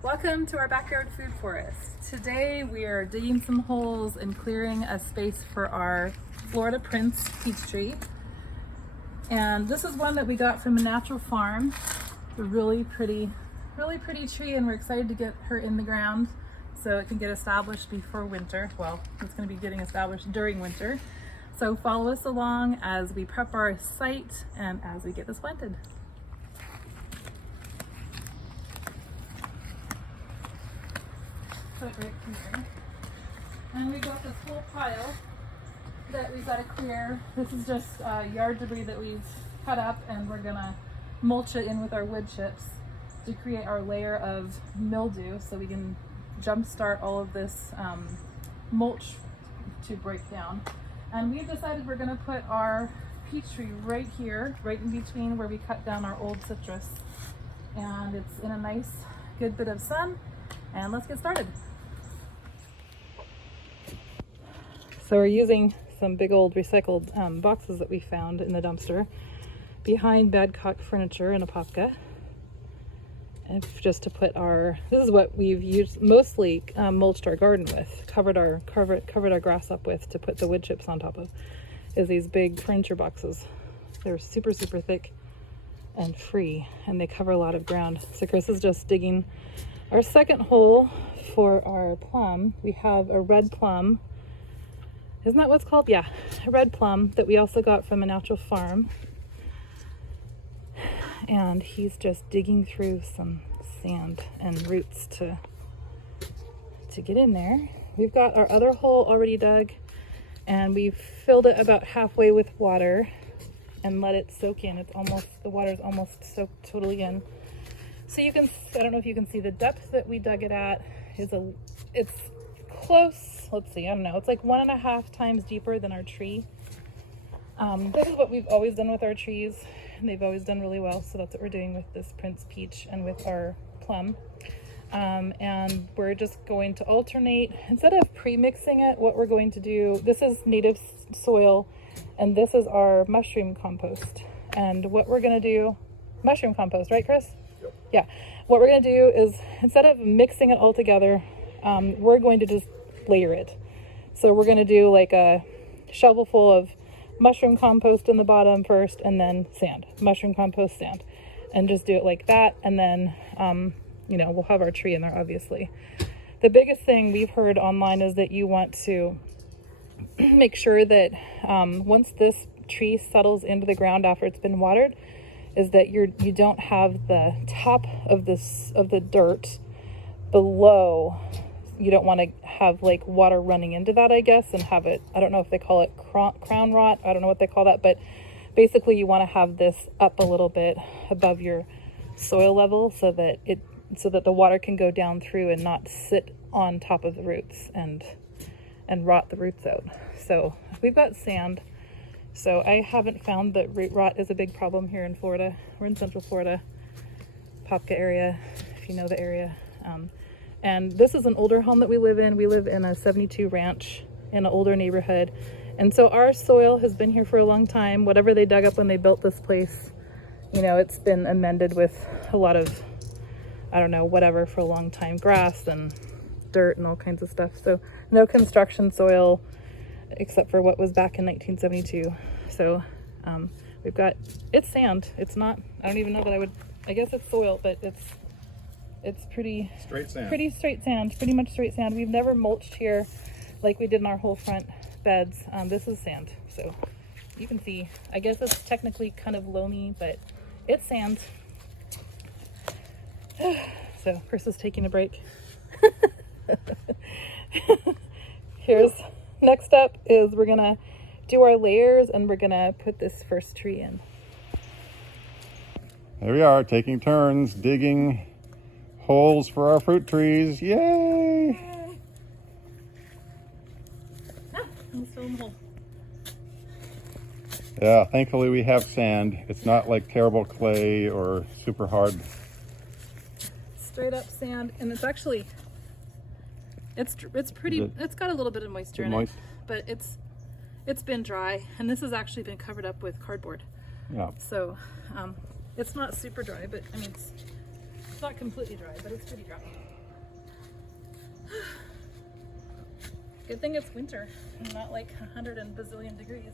Welcome to our backyard food forest. Today we are digging some holes and clearing a space for our Florida Prince peach tree. And this is one that we got from a natural farm. It's a really pretty tree, and we're excited to get her in the ground so it can get established before winter. Well, it's going to be getting established during winter. So follow us along as we prep our site and as we get this planted. Put it right here. And we got this whole pile that we've got to clear. This is just yard debris that we've cut up, and we're gonna mulch it in with our wood chips to create our layer of mildew so we can jumpstart all of this mulch to break down. And we've decided we're gonna put our peach tree right here, right in between where we cut down our old citrus. And it's in a nice, good bit of sun. And let's get started. So we're using some big old recycled boxes that we found in the dumpster behind Badcock Furniture in Apopka. And just to put this is what we've used, mostly mulched our garden with, covered our grass up with to put the wood chips on top of, is these big furniture boxes. They're super thick and free, and they cover a lot of ground. So Chris is just digging our second hole for our plum. We have a red plum. Isn't that what it's called? Yeah, a red plum that we also got from a natural farm. And he's just digging through some sand and roots to get in there. We've got our other hole already dug, and we've filled it about halfway with water and let it soak in. The water's almost soaked totally in. So you can, I don't know if you can see the depth that we dug it at it's close. Let's see, I don't know. It's like 1.5 times deeper than our tree. This is what we've always done with our trees, and they've always done really well. So that's what we're doing with this Prince Peach and with our plum. And we're just going to alternate, instead of pre-mixing it, what we're going to do, this is native soil, and this is our mushroom compost. And what we're gonna do, mushroom compost, right, Chris? Yeah, what we're going to do is, instead of mixing it all together, we're going to just layer it. So we're going to do like a shovel full of mushroom compost in the bottom first, and then sand, mushroom compost, sand, and just do it like that. And then, we'll have our tree in there, obviously. The biggest thing we've heard online is that you want to make sure that once this tree settles into the ground after it's been watered, is that you don't have the top of the dirt below. You don't want to have like water running into that, I guess, and have it, I don't know if they call it crown rot, I don't know what they call that, but basically you want to have this up a little bit above your soil level so that the water can go down through and not sit on top of the roots and rot the roots out. So we've got sand. So I haven't found that root rot is a big problem here in Florida. We're in Central Florida, Apopka area, if you know the area. And this is an older home that we live in. We live in a 72 ranch in an older neighborhood. And so our soil has been here for a long time. Whatever they dug up when they built this place, it's been amended with a lot of, I don't know, whatever for a long time, grass and dirt and all kinds of stuff. So no construction soil, except for what was back in 1972. So we've got, it's sand. It's not, I don't even know that I guess it's soil, but it's pretty straight sand. Pretty much straight sand. We've never mulched here like we did in our whole front beds. This is sand. So you can see, I guess it's technically kind of loamy, but it's sand. So Chris is taking a break. Next up is we're gonna do our layers, and we're gonna put this first tree in. There we are, taking turns digging holes for our fruit trees. Yay! Let's fill in the hole. Yeah, thankfully we have sand. It's not like terrible clay or super hard. Straight up sand, and it's actually, it's pretty, it's got a little bit of moisture in it, but it's been dry, and this has actually been covered up with cardboard. Yeah. So it's not super dry, but I mean It's not completely dry, but it's pretty dry. Good thing it's winter and not like 100 and bazillion degrees.